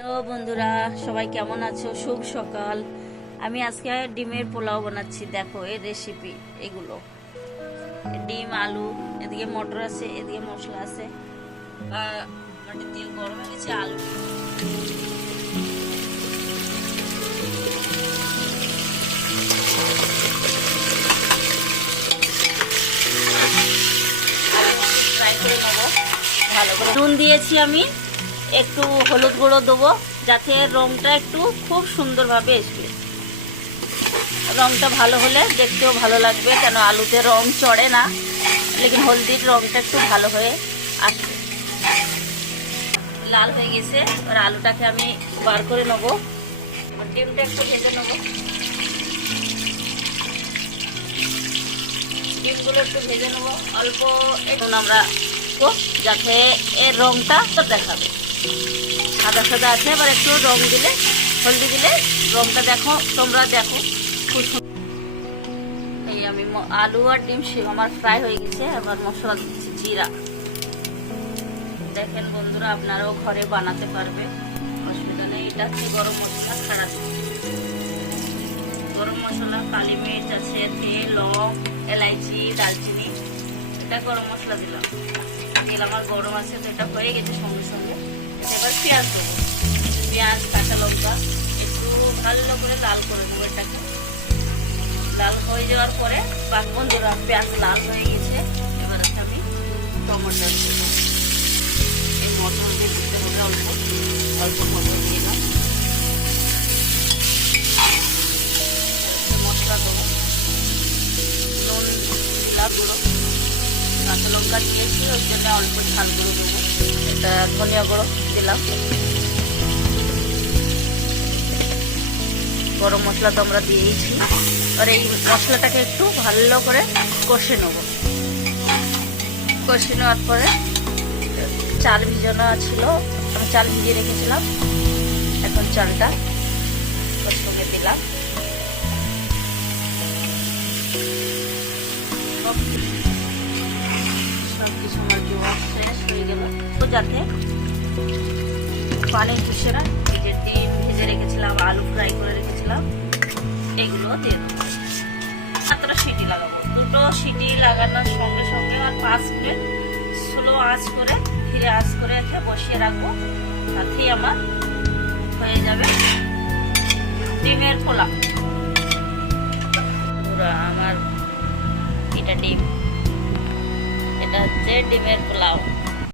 Hello বন্ধুরা, সবাই কেমন আছো? শুভ সকাল। আমি আজকে ডিমের পোলাও বানাচ্ছি। দেখো, এই রেসিপি এগুলো। ডিম, আলু, এদিকে মটর আছে, এদিকে মশলা আছে। তেল গরম হয়ে গেছে, আলু করে ভালো নুন দিয়েছি আমি। একটু হলুদ গুঁড়ো দেবো, যাতে রংটা একটু খুব সুন্দরভাবে আসবে রংটা ভালো হলে দেখতেও ভালো লাগবে, কেন আলুতে রং চড়ে না, লেকিন হলদির রংটা একটু ভালো হয়ে আসবে। লাল হয়ে গেছে, এবার আলুটাকে আমি বার করে নেব। ডিমটা একটু ভেজে নেব। ডিমগুলো একটু ভেজে নেব। অল্প এখন আমরা যাতে এর তো দেখাবে। সাদা সাদা আছে, এবার একটু রং দিলে, হলদি দিলে রংটা দেখো, তোমরা দেখো। এই আমি আলু আর ডিম আমার ফ্রাই হয়ে গেছে, এবার মশলা দিচ্ছি জিরা। দেখেন বন্ধুরা, আপনারাও ঘরে বানাতে পারবে। অসুবিধা নেই এটা হচ্ছে গরম মশলা? খারাপ। গরম মশলা, কালি মির্চ আছে, তেল, লং, এলাইচি দালচিনি এটা গরম মশলা দিলাম। তেল আমার গরম আছে, তো এটা হয়ে গেছে সঙ্গে সঙ্গে। পেঁয়াজ পেঁয়াজ, কাঁচা লঙ্কা, একটু ভালো করে লাল করে দেবো এটাকে। লাল হয়ে যাওয়ার পরে বা বন্ধুরা, পেঁয়াজ লাল হয়ে গেছে। এবার আমি টমেটো দেবো। এই মটর দিয়ে দিতে হবে অল্প। অল্প মটর দিয়ে দাও মশলা দেবো। নুন দিলাম গুঁড়ো, কাঁচা লঙ্কা দিয়েছি, ওই জন্য অল্প ঝাল গুঁড়ো দেবো। ধনিয়া গুঁড়ো দিলাম। গরম মশলা তো আমরা দিয়েইছি। আর এই মশলাটাকে একটু ভালো করে কষে নেব। কষে নেওয়ার পরে চাল ভিজানো ছিল, আমি চাল ভিজিয়ে রেখেছিলাম। এখন চালটা ওর সঙ্গে দিলাম। যাতে পানি চুষে না এই যে ডিম ভেজে রেখেছিলাম, আলু ফ্রাই করে রেখেছিলাম, এগুলো দিয়ে দেবো। মাত্র সিটি লাগাবো। দুটো সিটি লাগানোর সঙ্গে সঙ্গে আর পাঁচ মিনিট স্লো আঁচ করে, ধীরে আঁচ করে এতে বসিয়ে রাখব। তাতেই আমার হয়ে যাবে ডিমের পোলা। পুরা আমার এটা ডিম। এটা হচ্ছে ডিমের পোলাও।